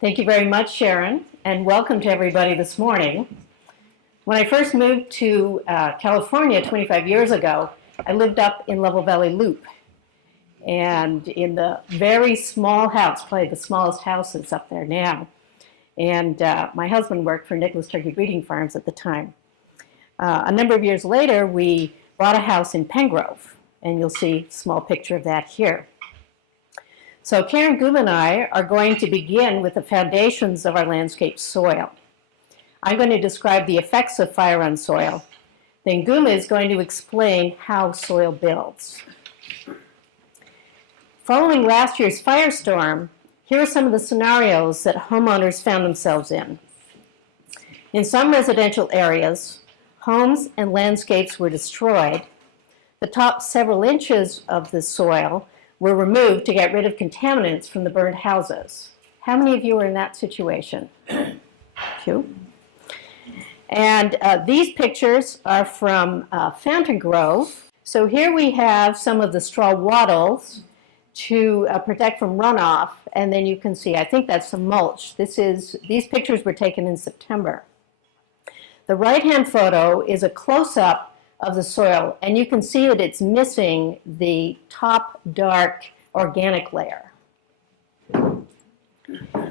Thank you very much, Sharon, and welcome to everybody this morning. When I first moved to California 25 years ago, I lived up in Level Valley Loop, and in the very small house, probably the smallest house that's up there now. And my husband worked for Nicholas Turkey Breeding Farms at the time. A number of years later, we bought a house in Pengrove, and you'll see a small picture of that here. So Karen Goom and I are going to begin with the foundations of our landscape soil. I'm going to describe the effects of fire on soil. Then Goom is going to explain how soil builds. Following last year's firestorm, here are some of the scenarios that homeowners found themselves in. In some residential areas, homes and landscapes were destroyed. The top several inches of the soil were removed to get rid of contaminants from the burned houses. How many of you are in that situation? Two. And these pictures are from Fountain Grove. So here we have some of the straw wattles to protect from runoff, and then you can see, I think that's some mulch. These pictures were taken in September. The right-hand photo is a close-up of the soil, and you can see that it's missing the top dark organic layer.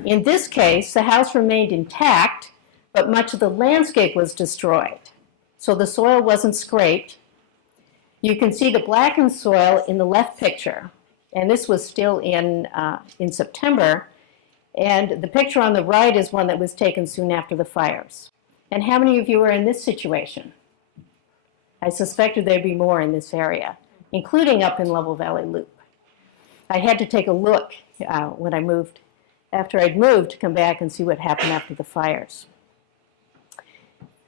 In this case, the house remained intact, but much of the landscape was destroyed. So the soil wasn't scraped. You can see the blackened soil in the left picture, and this was still in September, and the picture on the right is one that was taken soon after the fires. And how many of you are in this situation? I suspected there'd be more in this area, including up in Level Valley Loop. I had to take a look when I moved, after I'd moved, to come back and see what happened after the fires.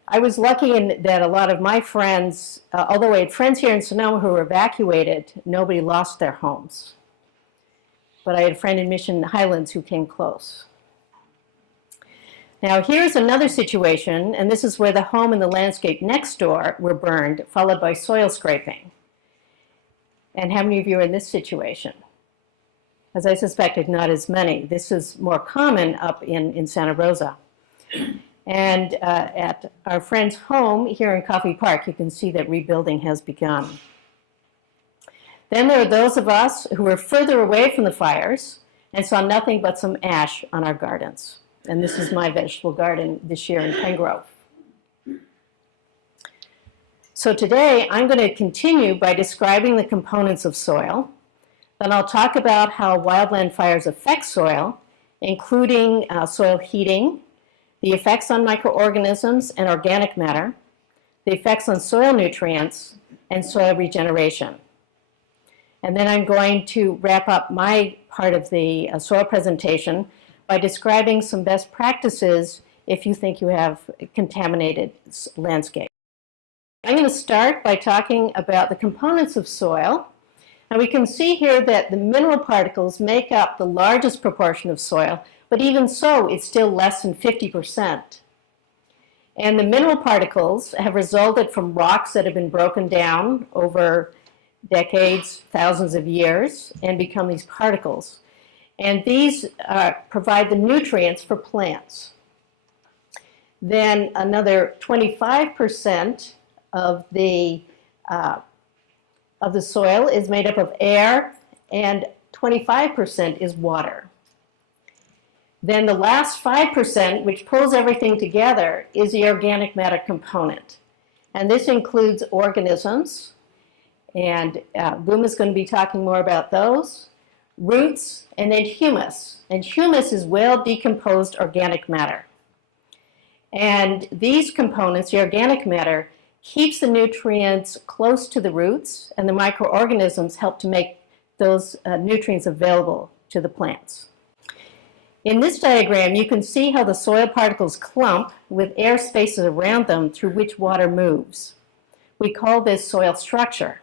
I was lucky in that a lot of my friends, although I had friends here in Sonoma who were evacuated, nobody lost their homes. But I had a friend in Mission Highlands who came close. Now here's another situation, and this is where the home and the landscape next door were burned, followed by soil scraping. And how many of you are in this situation? As I suspected, not as many. This is more common up in Santa Rosa. And at our friend's home here in Coffey Park, you can see that rebuilding has begun. Then there are those of us who were further away from the fires and saw nothing but some ash on our gardens. And this is my vegetable garden this year in Pengrove. So today I'm going to continue by describing the components of soil. Then I'll talk about how wildland fires affect soil, including soil heating, the effects on microorganisms and organic matter, the effects on soil nutrients, and soil regeneration. And then I'm going to wrap up my part of the soil presentation by describing some best practices if you think you have a contaminated landscape. I'm going to start by talking about the components of soil. And we can see here that the mineral particles make up the largest proportion of soil, but even so, it's still less than 50%. And the mineral particles have resulted from rocks that have been broken down over decades, thousands of years, and become these particles. And these provide the nutrients for plants. Then another 25% of the soil is made up of air, and 25% is water. Then the last 5%, which pulls everything together, is the organic matter component. And this includes organisms, and Goom is going to be talking more about those, roots, and then humus. And humus is well-decomposed organic matter. And these components, the organic matter, keeps the nutrients close to the roots, and the microorganisms help to make those nutrients available to the plants. In this diagram, you can see how the soil particles clump with air spaces around them through which water moves. We call this soil structure.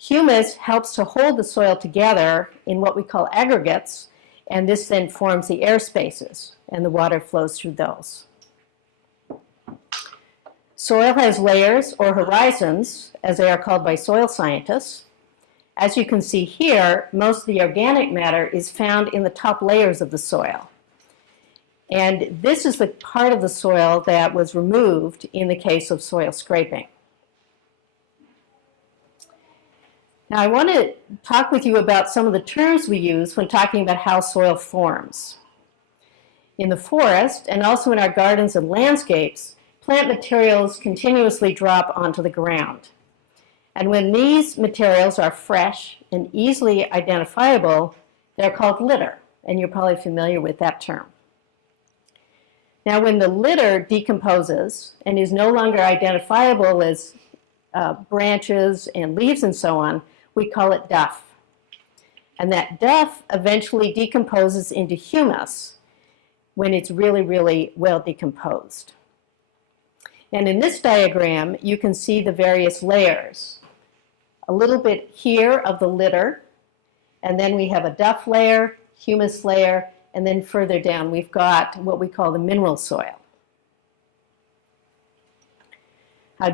Humus helps to hold the soil together in what we call aggregates, and this then forms the air spaces, and the water flows through those. Soil has layers, or horizons, as they are called by soil scientists. As you can see here, most of the organic matter is found in the top layers of the soil. And this is the part of the soil that was removed in the case of soil scraping. Now, I want to talk with you about some of the terms we use when talking about how soil forms. In the forest, and also in our gardens and landscapes, plant materials continuously drop onto the ground. And when these materials are fresh and easily identifiable, they're called litter, and you're probably familiar with that term. Now, when the litter decomposes and is no longer identifiable as branches and leaves and so on, we call it duff. And that duff eventually decomposes into humus when it's really, really well decomposed. And in this diagram, you can see the various layers. A little bit here of the litter, and then we have a duff layer, humus layer, and then further down we've got what we call the mineral soil.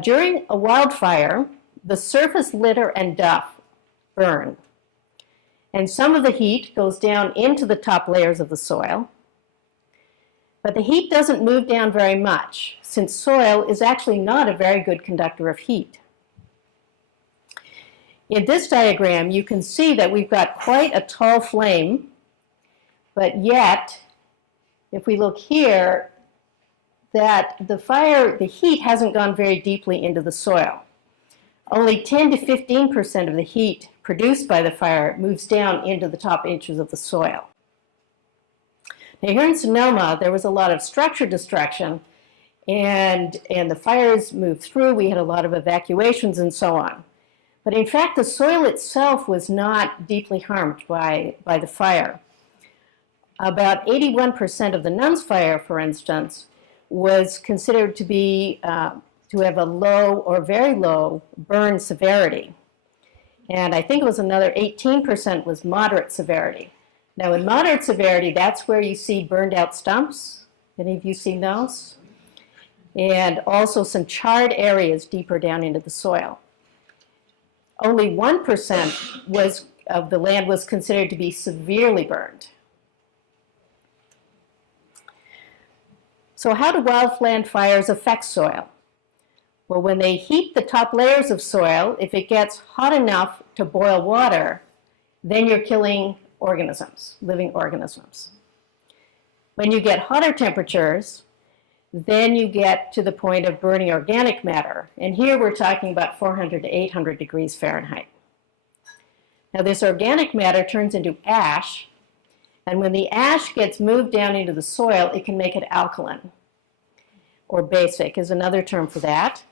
During a wildfire, the surface litter and duff burn. And some of the heat goes down into the top layers of the soil. But the heat doesn't move down very much, since soil is actually not a very good conductor of heat. In this diagram, you can see that we've got quite a tall flame, but yet, if we look here, that the heat hasn't gone very deeply into the soil. Only 10 to 15% of the heat produced by the fire moves down into the top inches of the soil. Now, here in Sonoma, there was a lot of structure destruction, and the fires moved through. We had a lot of evacuations and so on. But in fact, the soil itself was not deeply harmed by the fire. About 81% of the Nuns fire, for instance, was considered to be to have a low or very low burn severity. And I think it was another 18% was moderate severity. Now, in moderate severity, that's where you see burned out stumps. Any of you seen those? And also some charred areas deeper down into the soil. Only 1% of the land was considered to be severely burned. So how do wildland fires affect soil? Well, when they heat the top layers of soil, if it gets hot enough to boil water, then you're killing organisms, living organisms. When you get hotter temperatures, then you get to the point of burning organic matter. And here we're talking about 400 to 800 degrees Fahrenheit. Now, this organic matter turns into ash, and when the ash gets moved down into the soil, it can make it alkaline, or basic is another term for that.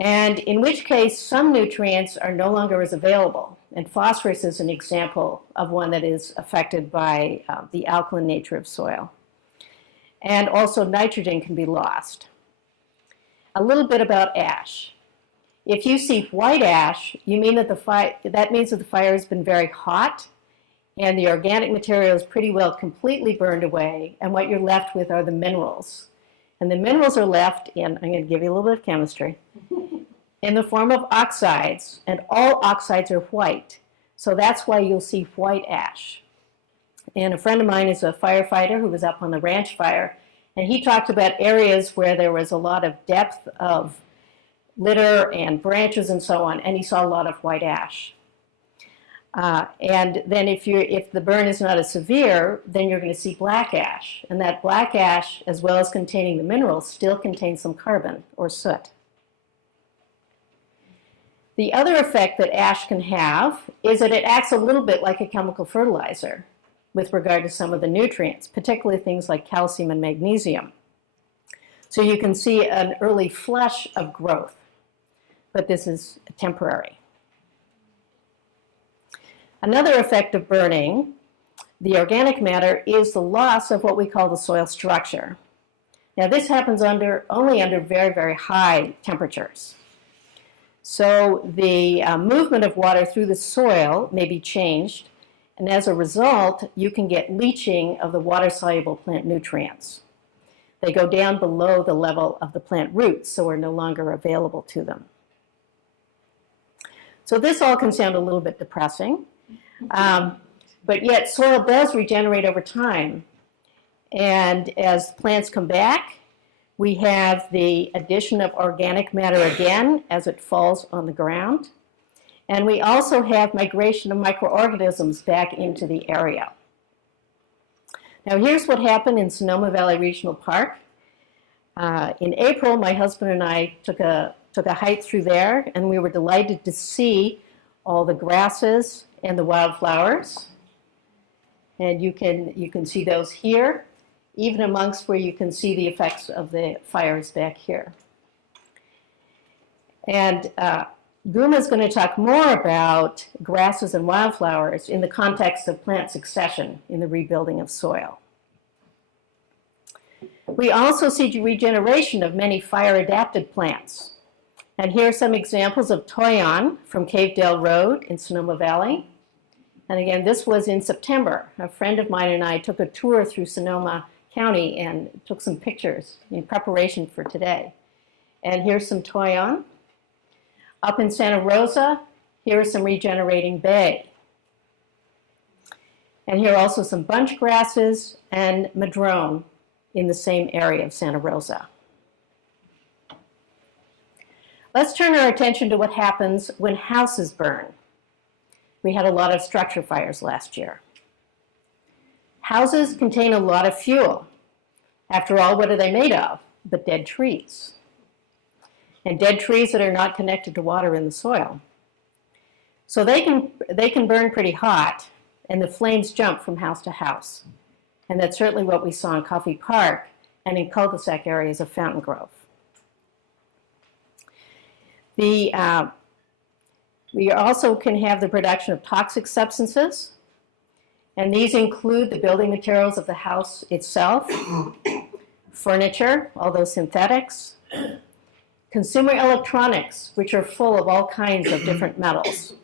And in which case, some nutrients are no longer as available. And phosphorus is an example of one that is affected by the alkaline nature of soil. And also nitrogen can be lost. A little bit about ash. If you see white ash, you mean that that means that the fire has been very hot and the organic material is pretty well completely burned away, and what you're left with are the minerals. And the minerals are left in, I'm going to give you a little bit of chemistry, in the form of oxides, and all oxides are white. So that's why you'll see white ash. And a friend of mine is a firefighter who was up on the ranch fire, and he talked about areas where there was a lot of depth of litter and branches and so on, and he saw a lot of white ash. And then if the burn is not as severe, then you're going to see black ash. And that black ash, as well as containing the minerals, still contains some carbon or soot. The other effect that ash can have is that it acts a little bit like a chemical fertilizer with regard to some of the nutrients, particularly things like calcium and magnesium. So you can see an early flush of growth, but this is temporary. Another effect of burning the organic matter is the loss of what we call the soil structure. Now, this happens only under very, very high temperatures. So the movement of water through the soil may be changed, and as a result, you can get leaching of the water-soluble plant nutrients. They go down below the level of the plant roots, so are no longer available to them. So this all can sound a little bit depressing. But yet soil does regenerate over time. And as plants come back, we have the addition of organic matter again as it falls on the ground. And we also have migration of microorganisms back into the area. Now here's what happened in Sonoma Valley Regional Park. In April, my husband and I took a hike through there, and we were delighted to see all the grasses and the wildflowers. And you can see those here, even amongst where you can see the effects of the fires back here. And Guma is going to talk more about grasses and wildflowers in the context of plant succession in the rebuilding of soil. We also see regeneration of many fire-adapted plants. And here are some examples of Toyon from Cavedale Road in Sonoma Valley. And again, this was in September. A friend of mine and I took a tour through Sonoma County and took some pictures in preparation for today. And here's some Toyon. Up in Santa Rosa, here is some regenerating bay. And here are also some bunch grasses and madrone in the same area of Santa Rosa. Let's turn our attention to what happens when houses burn. We had a lot of structure fires last year. Houses contain a lot of fuel. After all, what are they made of? But dead trees. And dead trees that are not connected to water in the soil. So they can burn pretty hot, and the flames jump from house to house. And that's certainly what we saw in Coffey Park and in cul-de-sac areas of Fountain Grove. We also can have the production of toxic substances, and these include the building materials of the house itself, furniture, all those synthetics, consumer electronics, which are full of all kinds of different metals.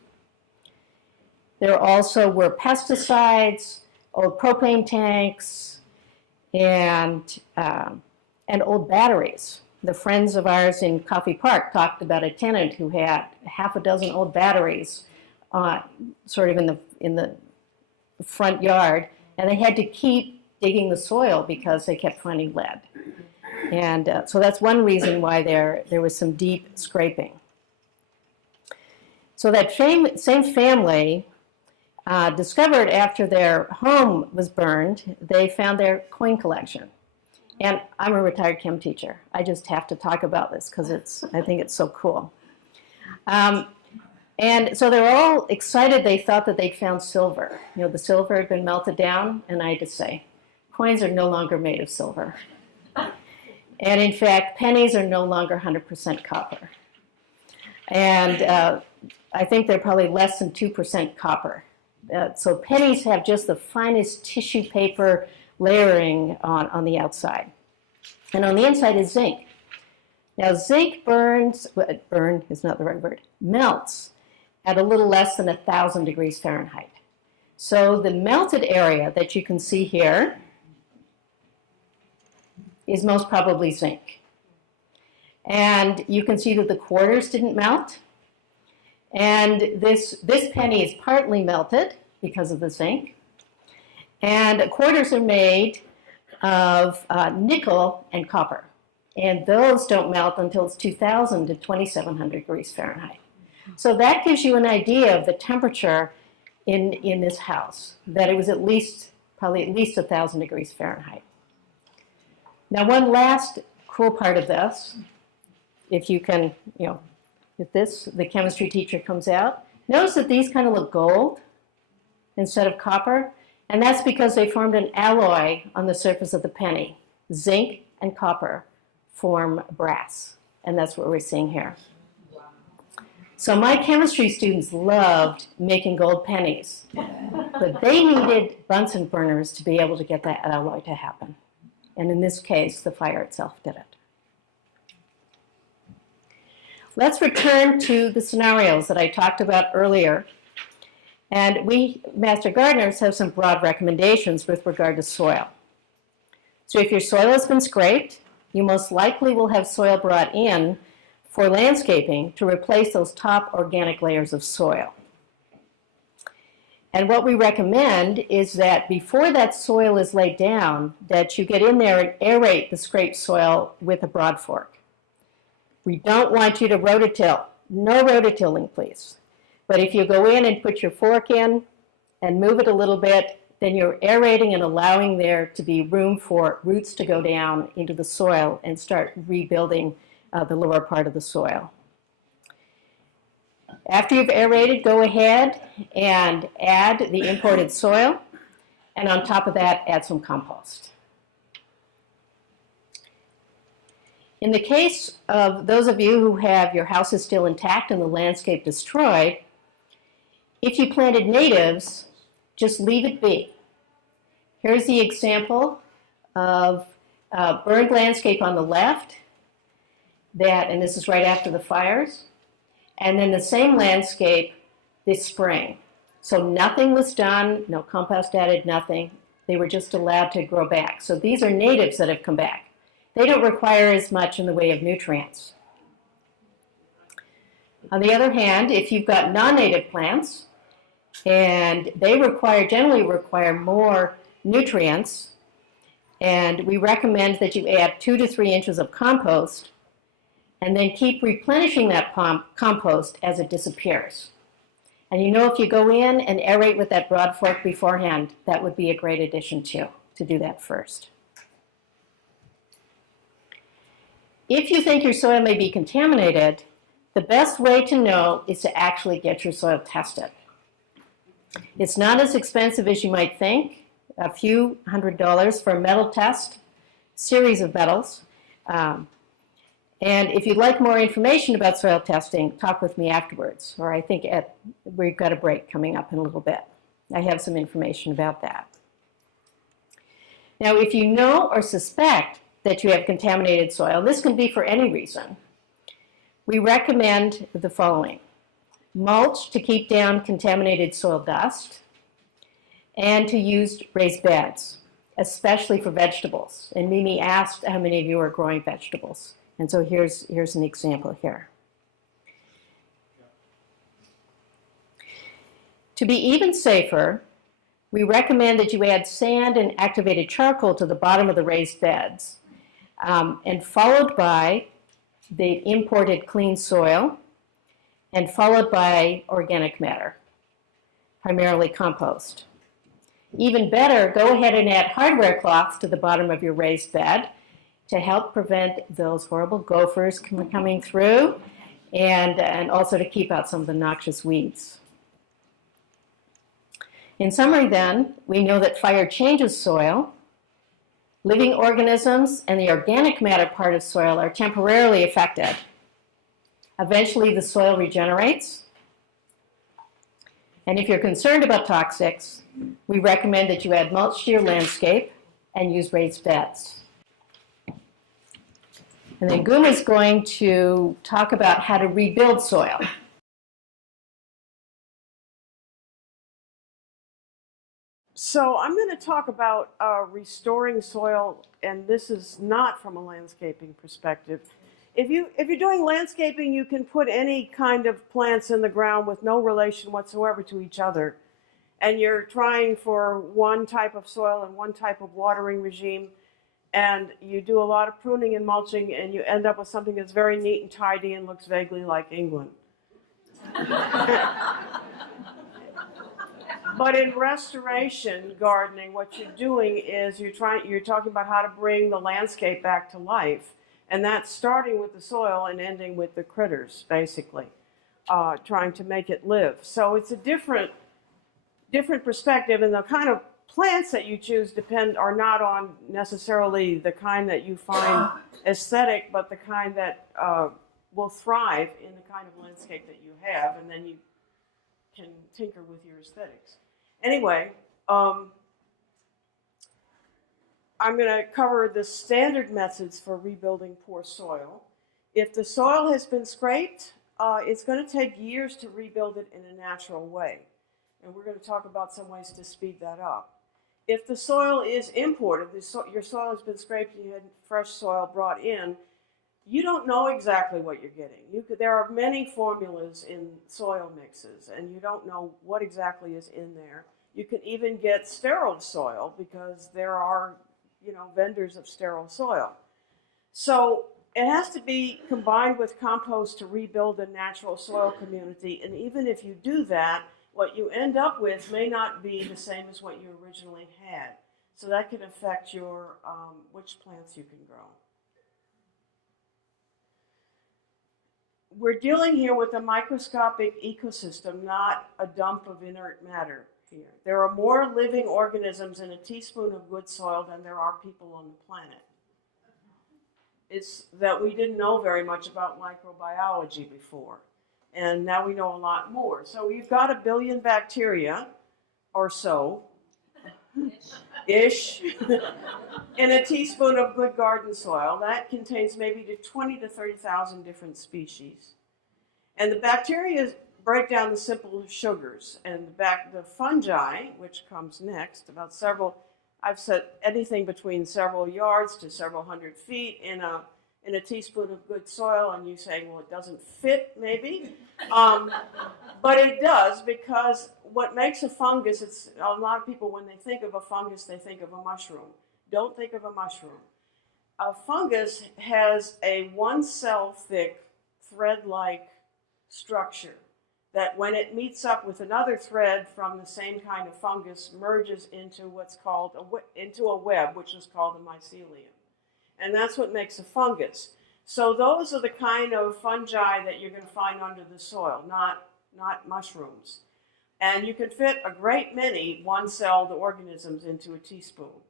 There also were pesticides, old propane tanks, and old batteries. The friends of ours in Coffey Park talked about a tenant who had half a dozen old batteries sort of in the front yard, and they had to keep digging the soil because they kept finding lead. And so that's one reason why there was some deep scraping. So that same family discovered after their home was burned, they found their coin collection. And I'm a retired chem teacher. I just have to talk about this because I think it's so cool. And so they were all excited. They thought that they'd found silver. You know, the silver had been melted down, and I had to say, coins are no longer made of silver. And in fact, pennies are no longer 100% copper. And I think they're probably less than 2% copper. So pennies have just the finest tissue paper layering on the outside. And on the inside is zinc. Now zinc burn is not the right word, melts at a little less than 1,000 degrees Fahrenheit. So the melted area that you can see here is most probably zinc. And you can see that the quarters didn't melt. And this penny is partly melted because of the zinc. And quarters are made of nickel and copper. And those don't melt until it's 2,000 to 2,700 degrees Fahrenheit. So that gives you an idea of the temperature in this house, that it was probably at least 1,000 degrees Fahrenheit. Now one last cool part of this, if you can, if the chemistry teacher comes out, notice that these kind of look gold instead of copper. And that's because they formed an alloy on the surface of the penny. Zinc and copper form brass, and that's what we're seeing here. So my chemistry students loved making gold pennies, but they needed Bunsen burners to be able to get that alloy to happen. And in this case, the fire itself did it. Let's return to the scenarios that I talked about earlier. And we, master gardeners, have some broad recommendations with regard to soil. So if your soil has been scraped, you most likely will have soil brought in for landscaping to replace those top organic layers of soil. And what we recommend is that before that soil is laid down, that you get in there and aerate the scraped soil with a broad fork. We don't want you to rototill. No rototilling, please. But if you go in and put your fork in and move it a little bit, then you're aerating and allowing there to be room for roots to go down into the soil and start rebuilding the lower part of the soil. After you've aerated, go ahead and add the imported soil, and on top of that, add some compost. In the case of those of you who have your houses still intact and the landscape destroyed, if you planted natives, just leave it be. Here's the example of burned landscape on the left, and this is right after the fires, and then the same landscape this spring. So nothing was done, no compost added, nothing. They were just allowed to grow back. So these are natives that have come back. They don't require as much in the way of nutrients. On the other hand, if you've got non-native plants, and they generally require more nutrients, and we recommend that you add 2 to 3 inches of compost, and then keep replenishing that compost as it disappears. And you know, if you go in and aerate with that broad fork beforehand, that would be a great addition too, to do that first. If you think your soil may be contaminated, the best way to know is to actually get your soil tested. It's not as expensive as you might think, a few $100s for a metal test, series of metals. And if you'd like more information about soil testing, talk with me afterwards, or I think we've got a break coming up in a little bit. I have some information about that. Now, if you know or suspect that you have contaminated soil, this can be for any reason, we recommend the following: mulch to keep down contaminated soil dust, and to use raised beds, especially for vegetables. And Mimi asked how many of you are growing vegetables. And so here's an example here. To be even safer, we recommend that you add sand and activated charcoal to the bottom of the raised beds, and followed by the imported clean soil, and followed by organic matter, primarily compost. Even better, go ahead and add hardware cloths to the bottom of your raised bed to help prevent those horrible gophers coming through, and also to keep out some of the noxious weeds. In summary then, we know that fire changes soil. Living organisms and the organic matter part of soil are temporarily affected. Eventually the soil regenerates. And if you're concerned about toxics, we recommend that you add mulch to your landscape and use raised beds. And then Guma is going to talk about how to rebuild soil. So I'm going to talk about restoring soil, and this is not from a landscaping perspective. If you're doing landscaping, you can put any kind of plants in the ground with no relation whatsoever to each other. And you're trying for one type of soil and one type of watering regime, and you do a lot of pruning and mulching, and you end up with something that's very neat and tidy and looks vaguely like England. But in restoration gardening, what you're doing is you're talking about how to bring the landscape back to life. And that's starting with the soil and ending with the critters, basically, trying to make it live. So it's a different perspective, and the kind of plants that you choose are not on necessarily the kind that you find aesthetic, but the kind that will thrive in the kind of landscape that you have, and then you can tinker with your aesthetics. Anyway, I'm going to cover the standard methods for rebuilding poor soil. If the soil has been scraped, it's going to take years to rebuild it in a natural way. And we're going to talk about some ways to speed that up. If the soil is imported, your soil has been scraped and you had fresh soil brought in, you don't know exactly what you're getting. There are many formulas in soil mixes, and you don't know what exactly is in there. You can even get sterile soil because there are, vendors of sterile soil. So it has to be combined with compost to rebuild a natural soil community. And even if you do that, what you end up with may not be the same as what you originally had. So that can affect your which plants you can grow. We're dealing here with a microscopic ecosystem, not a dump of inert matter here. There are more living organisms in a teaspoon of good soil than there are people on the planet. It's that we didn't know very much about microbiology before, and now we know a lot more. So you've got 1 billion bacteria or so, ish, in a teaspoon of good garden soil. That contains maybe 20 to 30,000 different species. And the bacteria break down the simple sugars, and the fungi, which comes next, I've said anything between several yards to several hundred feet in a teaspoon of good soil, and you say, well, it doesn't fit, maybe. But it does, because what makes a fungus, a lot of people, when they think of a fungus, they think of a mushroom. Don't think of a mushroom. A fungus has a 1-cell thick, thread-like structure that when it meets up with another thread from the same kind of fungus, merges into what's called into a web, which is called a mycelium. And that's what makes a fungus. So those are the kind of fungi that you're going to find under the soil, not mushrooms. And you can fit a great many 1-celled organisms into a teaspoon.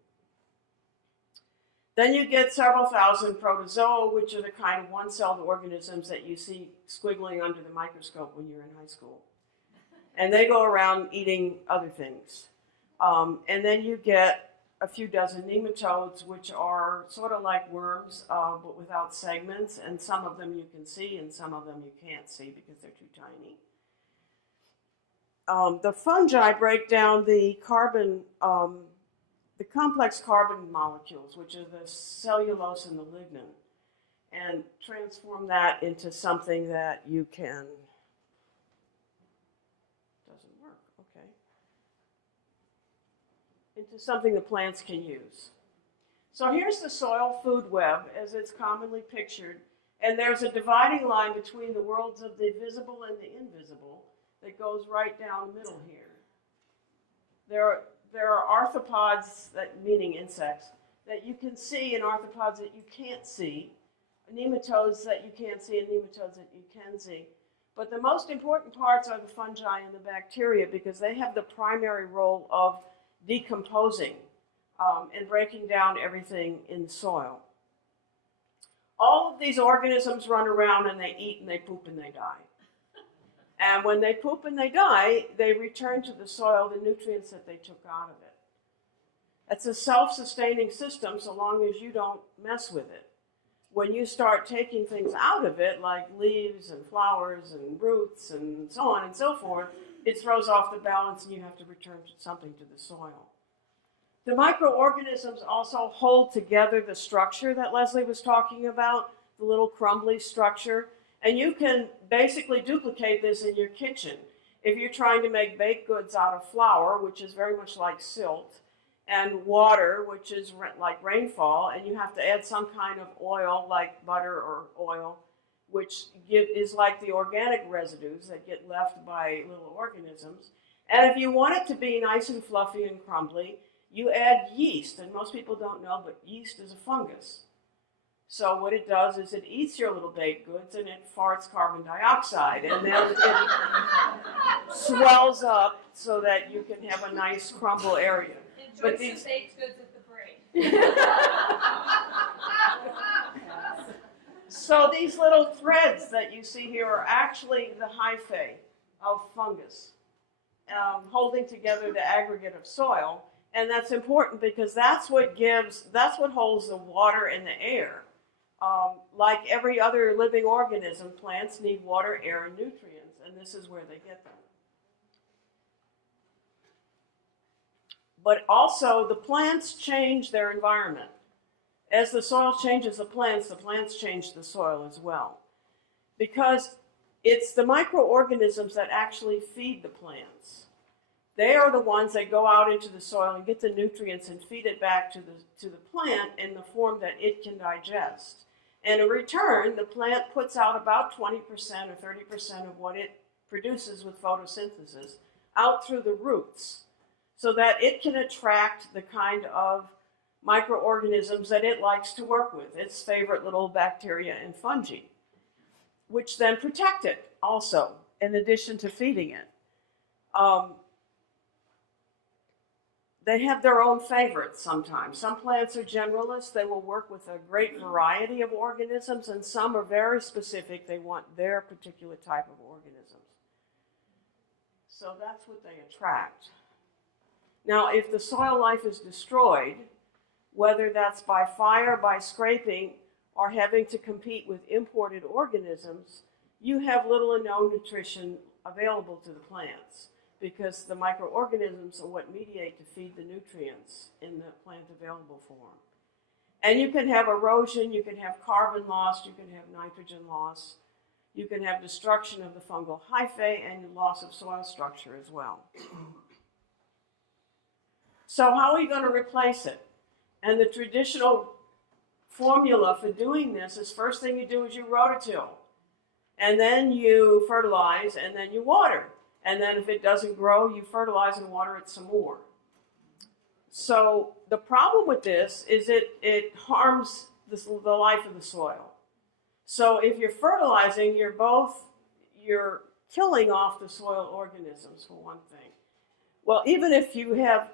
Then you get several thousand protozoa, which are the kind of 1-celled organisms that you see squiggling under the microscope when you're in high school. And they go around eating other things. And then you get a few dozen nematodes, which are sort of like worms, but without segments. And some of them you can see, and some of them you can't see because they're too tiny. The fungi break down the complex carbon molecules, which are the cellulose and the lignin, and transform that into something that you can, doesn't work, okay, into something the plants can use. So here's the soil food web as it's commonly pictured, and there's a dividing line between the worlds of the visible and the invisible that goes right down the middle here. There are arthropods, meaning insects, that you can see, and arthropods that you can't see, nematodes that you can't see, and nematodes that you can see. But the most important parts are the fungi and the bacteria, because they have the primary role of decomposing and breaking down everything in the soil. All of these organisms run around and they eat and they poop and they die. And when they poop and they die, they return to the soil the nutrients that they took out of it. It's a self-sustaining system so long as you don't mess with it. When you start taking things out of it, like leaves and flowers and roots and so on and so forth, it throws off the balance and you have to return something to the soil. The microorganisms also hold together the structure that Leslie was talking about, the little crumbly structure. And you can basically duplicate this in your kitchen. If you're trying to make baked goods out of flour, which is very much like silt, and water, which is like rainfall, and you have to add some kind of oil, like butter or oil, which is like the organic residues that get left by little organisms. And if you want it to be nice and fluffy and crumbly, you add yeast. And most people don't know, but yeast is a fungus. So what it does is it eats your little baked goods and it farts carbon dioxide, and then it swells up so that you can have a nice crumble area. Enjoy some baked goods at the break. So these little threads that you see here are actually the hyphae of fungus, holding together the aggregate of soil, and that's important because that's what holds the water and the air. Like every other living organism, plants need water, air, and nutrients, and this is where they get them. But also, the plants change their environment. As the soil changes the plants change the soil as well. Because it's the microorganisms that actually feed the plants. They are the ones that go out into the soil and get the nutrients and feed it back to the plant in the form that it can digest. And in return, the plant puts out about 20% or 30% of what it produces with photosynthesis out through the roots, so that it can attract the kind of microorganisms that it likes to work with, its favorite little bacteria and fungi, which then protect it also, in addition to feeding it. They have their own favorites sometimes. Some plants are generalists. They will work with a great variety of organisms, and some are very specific. They want their particular type of organisms. So that's what they attract. Now, if the soil life is destroyed, whether that's by fire, by scraping, or having to compete with imported organisms, you have little or no nutrition available to the plants, because the microorganisms are what mediate to feed the nutrients in the plant available form. And you can have erosion, you can have carbon loss, you can have nitrogen loss, you can have destruction of the fungal hyphae and loss of soil structure as well. So how are you going to replace it? And the traditional formula for doing this is, first thing you do is you rototill, and then you fertilize, and then you water. And then if it doesn't grow, you fertilize and water it some more. So the problem with this is it harms the life of the soil. So if you're fertilizing, you're killing off the soil organisms, for one thing. Well, even if you have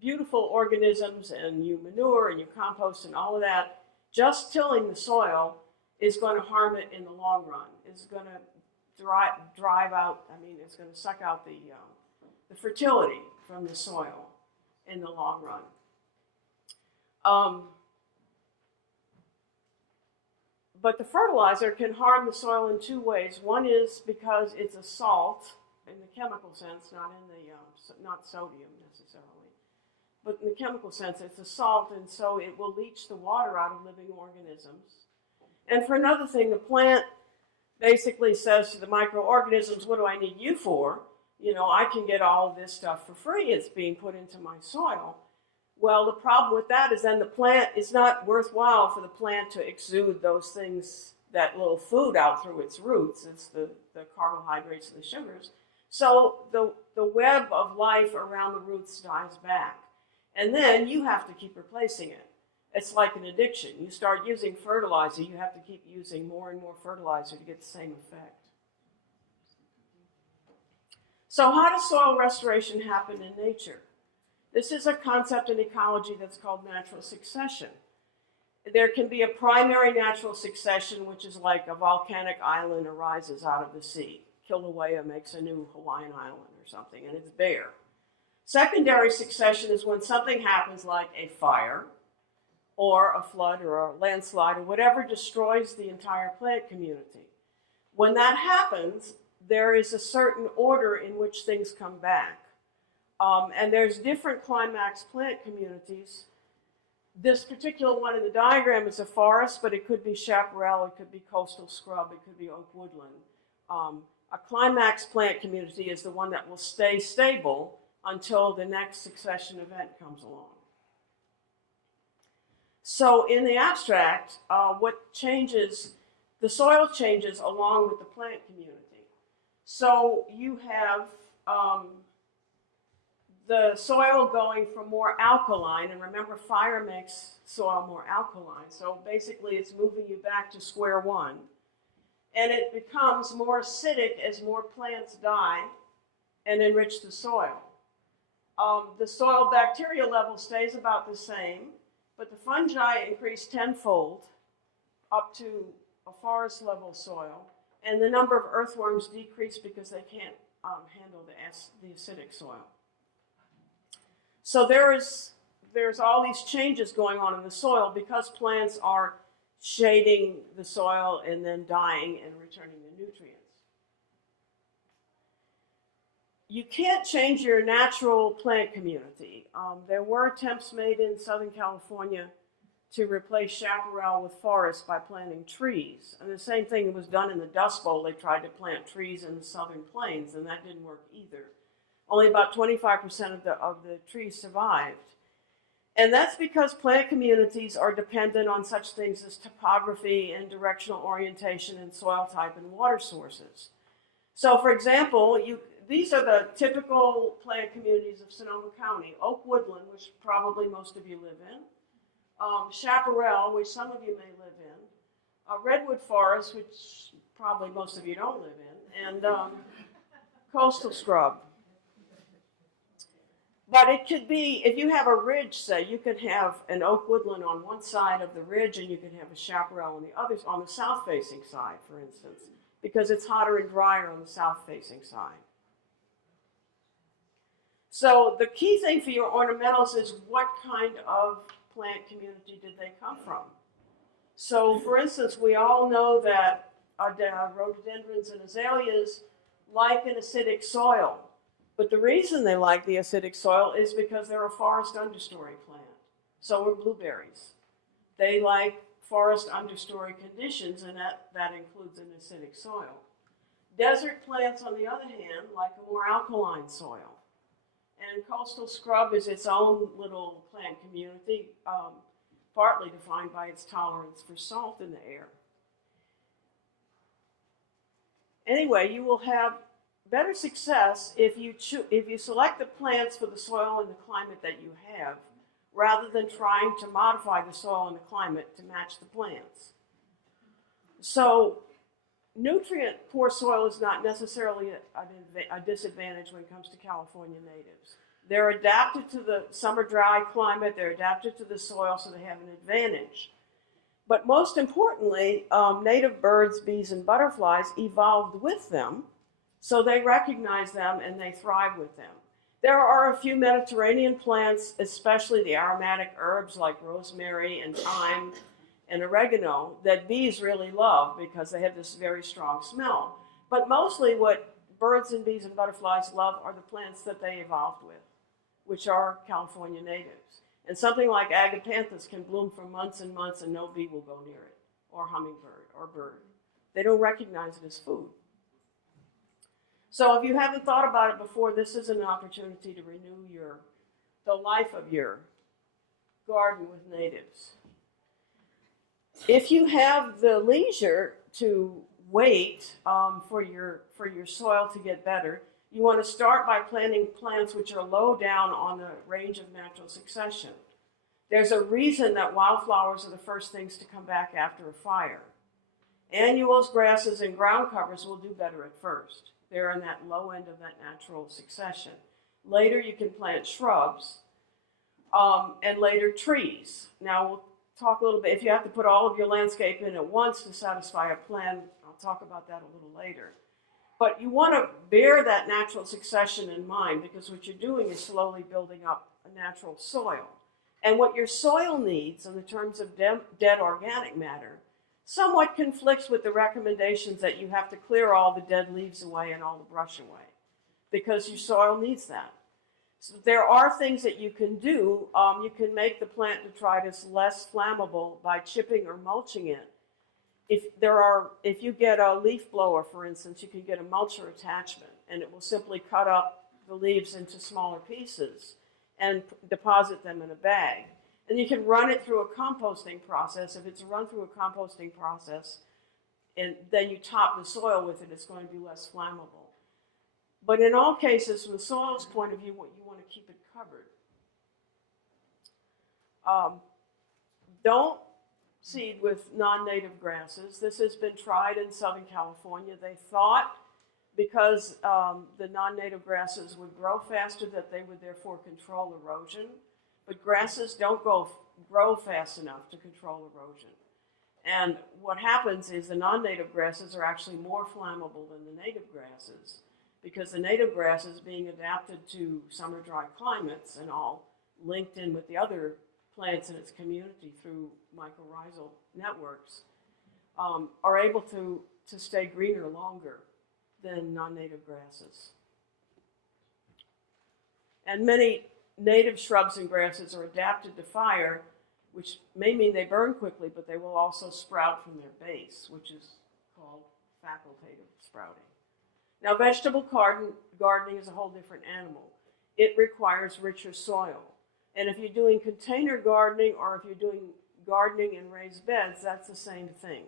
beautiful organisms and you manure and you compost and all of that, just tilling the soil is going to harm it in the long run. It's going to drive out, it's going to suck out the fertility from the soil in the long run. But the fertilizer can harm the soil in two ways. One is because it's a salt in the chemical sense, not sodium necessarily, but in the chemical sense, it's a salt, and so it will leach the water out of living organisms. And for another thing, the plant basically says to the microorganisms, what do I need you for? I can get all of this stuff for free. It's being put into my soil. Well, the problem with that is then the plant, it's not worthwhile for the plant to exude those things, that little food out through its roots. It's the carbohydrates and the sugars. So the web of life around the roots dies back. And then you have to keep replacing it. It's like an addiction. You start using fertilizer, you have to keep using more and more fertilizer to get the same effect. So how does soil restoration happen in nature? This is a concept in ecology that's called natural succession. There can be a primary natural succession, which is like a volcanic island arises out of the sea. Kilauea makes a new Hawaiian island or something, and it's bare. Secondary succession is when something happens like a fire, or a flood, or a landslide, or whatever destroys the entire plant community. When that happens, there is a certain order in which things come back. And there's different climax plant communities. This particular one in the diagram is a forest, but it could be chaparral, it could be coastal scrub, it could be oak woodland. A climax plant community is the one that will stay stable until the next succession event comes along. So in the abstract, what changes, the soil changes along with the plant community. So you have the soil going from more alkaline, and remember fire makes soil more alkaline, so basically it's moving you back to square one. And it becomes more acidic as more plants die and enrich the soil. The soil bacteria level stays about the same, but the fungi increase tenfold up to a forest level soil, and the number of earthworms decrease because they can't handle the acidic soil. So there's all these changes going on in the soil because plants are shading the soil and then dying and returning the nutrients. You can't change your natural plant community. There were attempts made in Southern California to replace chaparral with forest by planting trees. And the same thing was done in the Dust Bowl. They tried to plant trees in the southern plains, and that didn't work either. Only about 25% of the trees survived. And that's because plant communities are dependent on such things as topography and directional orientation and soil type and water sources. So for example, these are the typical plant communities of Sonoma County. Oak woodland, which probably most of you live in. Chaparral, which some of you may live in. Redwood forest, which probably most of you don't live in. And coastal scrub. But it could be, if you have a ridge, say, you could have an oak woodland on one side of the ridge and you could have a chaparral on the other, on the south-facing side, for instance, because it's hotter and drier on the south-facing side. So the key thing for your ornamentals is what kind of plant community did they come from? So, for instance, we all know that rhododendrons and azaleas like an acidic soil. But the reason they like the acidic soil is because they're a forest understory plant. So are blueberries. They like forest understory conditions, and that includes an acidic soil. Desert plants, on the other hand, like a more alkaline soil. And coastal scrub is its own little plant community, partly defined by its tolerance for salt in the air. Anyway, you will have better success if you select the plants for the soil and the climate that you have, rather than trying to modify the soil and the climate to match the plants. So nutrient poor soil is not necessarily a disadvantage when it comes to California natives. They're adapted to the summer dry climate, they're adapted to the soil, so they have an advantage. But most importantly, native birds, bees, and butterflies evolved with them, so they recognize them and they thrive with them. There are a few Mediterranean plants, especially the aromatic herbs like rosemary and thyme and oregano, that bees really love because they have this very strong smell. But mostly what birds and bees and butterflies love are the plants that they evolved with, which are California natives. And something like agapanthus can bloom for months and months and no bee will go near it, or hummingbird, or bird. They don't recognize it as food. So if you haven't thought about it before, this is an opportunity to renew the life of your garden with natives. If you have the leisure to wait for your soil to get better, you want to start by planting plants which are low down on the range of natural succession. There's a reason that wildflowers are the first things to come back after a fire. Annuals, grasses, and ground covers will do better at first. They're in that low end of that natural succession. Later you can plant shrubs, and later trees. Now we'll talk a little bit, if you have to put all of your landscape in at once to satisfy a plan, I'll talk about that a little later. But you want to bear that natural succession in mind, because what you're doing is slowly building up a natural soil. And what your soil needs in the terms of dead organic matter somewhat conflicts with the recommendations that you have to clear all the dead leaves away and all the brush away, because your soil needs that. So there are things that you can do. You can make the plant detritus less flammable by chipping or mulching it. If you get a leaf blower, for instance, you can get a mulcher attachment, and it will simply cut up the leaves into smaller pieces and deposit them in a bag. And you can run it through a composting process. If it's run through a composting process, and then you top the soil with it, it's going to be less flammable. But in all cases, from the soil's point of view, what you want to keep it covered. Don't seed with non-native grasses. This has been tried in Southern California. They thought because the non-native grasses would grow faster that they would therefore control erosion. But grasses don't grow fast enough to control erosion. And what happens is the non-native grasses are actually more flammable than the native grasses, because the native grasses, being adapted to summer dry climates and all linked in with the other plants in its community through mycorrhizal networks, are able to stay greener longer than non-native grasses. And many native shrubs and grasses are adapted to fire which may mean they burn quickly, but they will also sprout from their base, which is called facultative sprouting. Now, vegetable gardening is a whole different animal. It requires richer soil. And if you're doing container gardening or if you're doing gardening in raised beds, that's the same thing,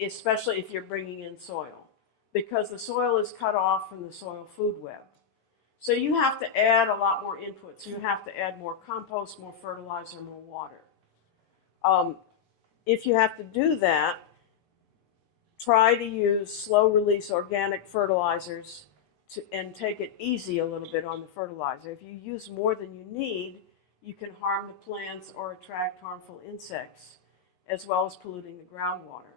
especially if you're bringing in soil, because the soil is cut off from the soil food web. So you have to add a lot more inputs. You have to add more compost, more fertilizer, more water. If you have to do that, try to use slow-release organic fertilizers and take it easy a little bit on the fertilizer. If you use more than you need, you can harm the plants or attract harmful insects, as well as polluting the groundwater.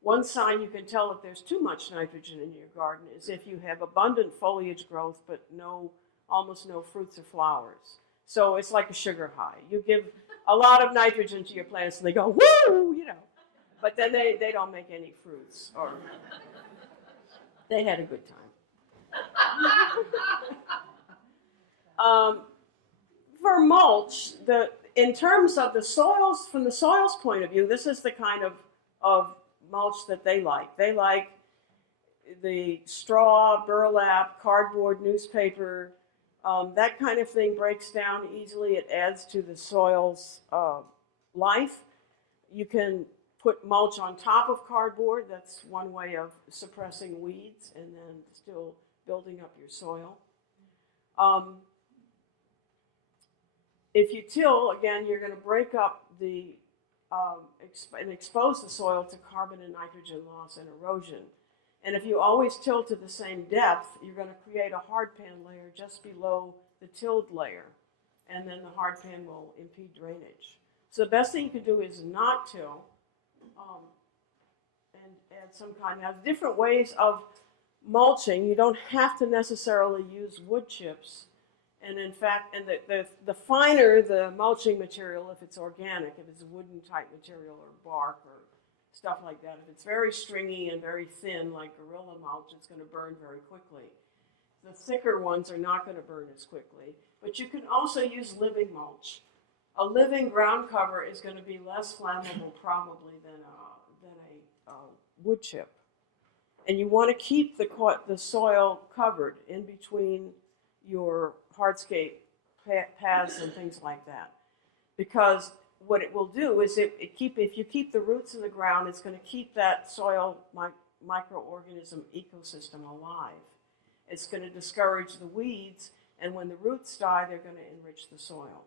One sign you can tell if there's too much nitrogen in your garden is if you have abundant foliage growth but almost no fruits or flowers. So it's like a sugar high. You give a lot of nitrogen to your plants and they go, woo, but then they don't make any fruits, or they had a good time. For mulch, in terms of the soils, from the soil's point of view, this is the kind of mulch that they like. They like the straw, burlap, cardboard, newspaper. That kind of thing breaks down easily. It adds to the soil's life. You can put mulch on top of cardboard. That's one way of suppressing weeds and then still building up your soil. If you till, again, you're going to break up and expose the soil to carbon and nitrogen loss and erosion. And if you always till to the same depth, you're going to create a hardpan layer just below the tilled layer, and then the hardpan will impede drainage. So the best thing you can do is not till, and add some kind. Now, different ways of mulching. You don't have to necessarily use wood chips. And in fact, the finer the mulching material, if it's organic, if it's wooden type material or bark or stuff like that, if it's very stringy and very thin, like gorilla mulch, it's going to burn very quickly. The thicker ones are not going to burn as quickly. But you can also use living mulch. A living ground cover is going to be less flammable probably than a wood chip. And you want to keep the soil covered in between your hardscape paths and things like that. Because what it will do is if you keep the roots in the ground, it's going to keep that soil microorganism ecosystem alive. It's going to discourage the weeds, and when the roots die, they're going to enrich the soil.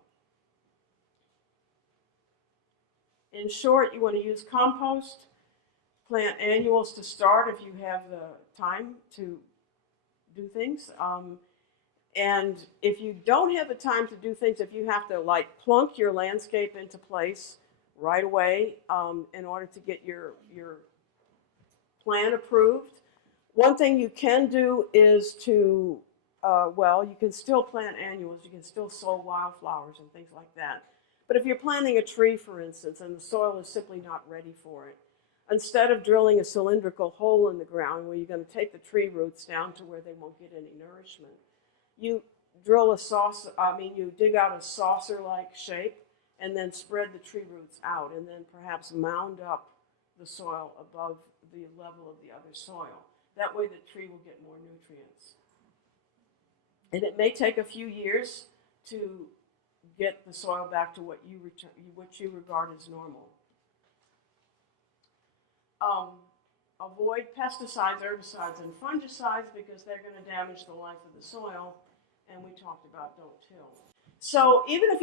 In short, you want to use compost, plant annuals to start if you have the time to do things. And if you don't have the time to do things, if you have to plunk your landscape into place right away in order to get your plan approved, one thing you can do is to, you can still plant annuals, you can still sow wildflowers and things like that. But if you're planting a tree, for instance, and the soil is simply not ready for it, instead of drilling a cylindrical hole in the ground where you're going to take the tree roots down to where they won't get any nourishment, you you dig out a saucer-like shape and then spread the tree roots out and then perhaps mound up the soil above the level of the other soil. That way the tree will get more nutrients. And it may take a few years to get the soil back to what you regard as normal. Avoid pesticides, herbicides, and fungicides because they're going to damage the life of the soil. And we talked about don't till. So even if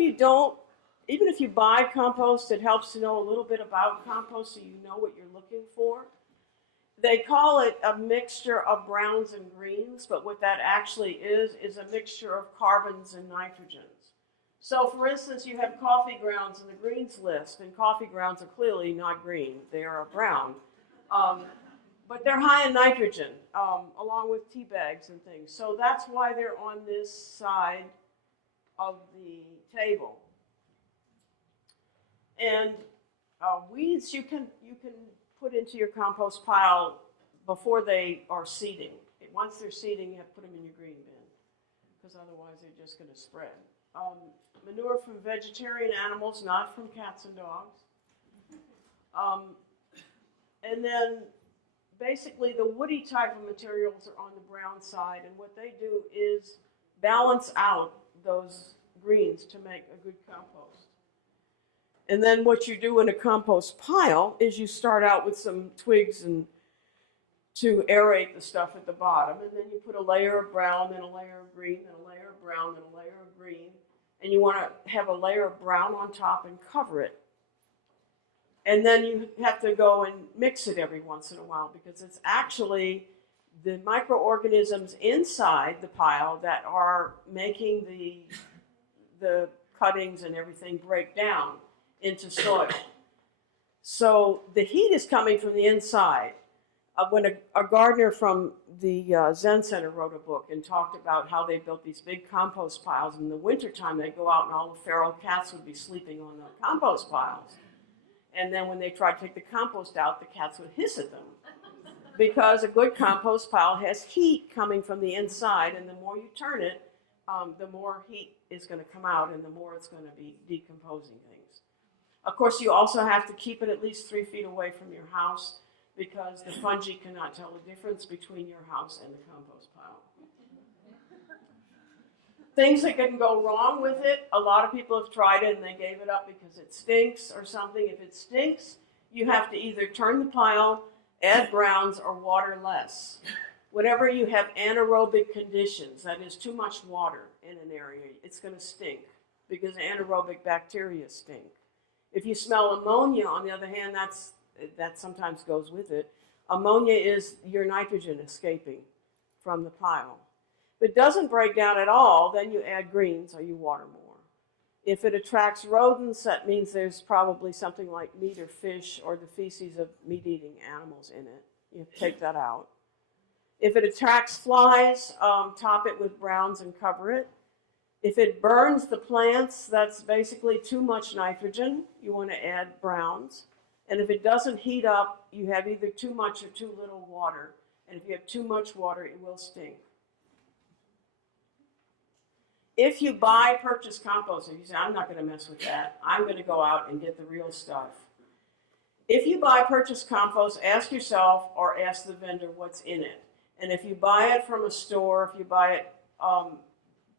you buy compost, it helps to know a little bit about compost so you know what you're looking for. They call it a mixture of browns and greens, but what that actually is a mixture of carbons and nitrogens. So for instance, you have coffee grounds in the greens list, and coffee grounds are clearly not green, they are brown. But they're high in nitrogen, along with tea bags and things. So that's why they're on this side of the table. And weeds you can put into your compost pile before they are seeding. Once they're seeding, you have to put them in your green bin, because otherwise they're just going to spread. manure from vegetarian animals, not from cats and dogs. And then basically the woody type of materials are on the brown side, and what they do is balance out those greens to make a good compost. And then what you do in a compost pile is you start out with some twigs and to aerate the stuff at the bottom, and then you put a layer of brown, then a layer of green, then a layer of brown, then a layer of green, and you want to have a layer of brown on top and cover it. And then you have to go and mix it every once in a while because it's actually the microorganisms inside the pile that are making the cuttings and everything break down into soil. So the heat is coming from the inside. When a gardener from the Zen Center wrote a book and talked about how they built these big compost piles, in the wintertime they'd go out and all the feral cats would be sleeping on the compost piles. And then when they tried to take the compost out, the cats would hiss at them. Because a good compost pile has heat coming from the inside, and the more you turn it, the more heat is going to come out and the more it's going to be decomposing things. Of course, you also have to keep it at least 3 feet away from your house because the fungi cannot tell the difference between your house and the compost pile. Things that can go wrong with it, a lot of people have tried it and they gave it up because it stinks or something. If it stinks, you have to either turn the pile, add browns, or water less. Whenever you have anaerobic conditions, that is too much water in an area, it's going to stink because anaerobic bacteria stink. If you smell ammonia, on the other hand, that sometimes goes with it. Ammonia is your nitrogen escaping from the pile. If it doesn't break down at all, then you add greens or you water more. If it attracts rodents, that means there's probably something like meat or fish or the feces of meat-eating animals in it. You take that out. If it attracts flies, top it with browns and cover it. If it burns the plants, that's basically too much nitrogen. You want to add browns. And if it doesn't heat up, you have either too much or too little water. And if you have too much water, it will stink. If you buy purchased compost, and you say, I'm not going to mess with that, I'm going to go out and get the real stuff. If you buy purchased compost, ask yourself or ask the vendor what's in it. And if you buy it from a store, if you buy it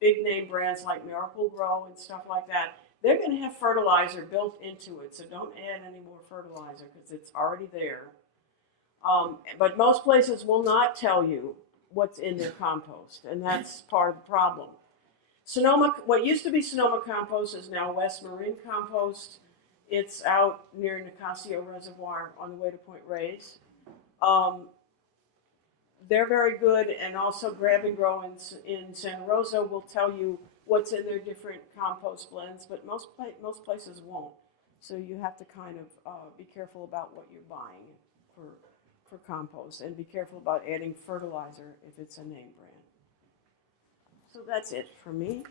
big name brands like Miracle Grow and stuff like that, they're going to have fertilizer built into it. So don't add any more fertilizer because it's already there. But most places will not tell you what's in their compost, and that's part of the problem. Sonoma, what used to be Sonoma compost is now West Marin compost. It's out near Nicasio Reservoir on the way to Point Reyes. They're very good, and also Grab and Grow in Santa Rosa will tell you what's in their different compost blends, but most places won't. So you have to kind of be careful about what you're buying for compost, and be careful about adding fertilizer if it's a name brand. So that's it for me.